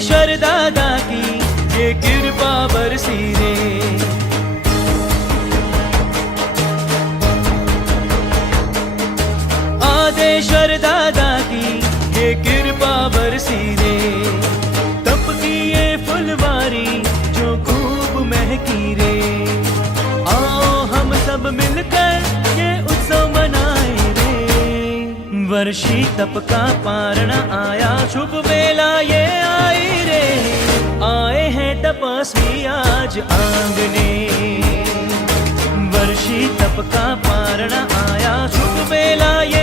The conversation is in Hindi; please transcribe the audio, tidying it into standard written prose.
आदेश्वर दादा की ये कृपा बरसी रे। आदेश्वर दादा की ये कृपा बरसी रे। तप की ये फुलवारी जो खूब महकी रे। आओ हम सब मिलकर ये उत्सव मनाए रे। वर्षी तप का पारण आया, शुभ बेला ये आई रे। आए हैं तपस्वी आज आंगने। वर्षी तप का पारण आया, शुभ बेला ये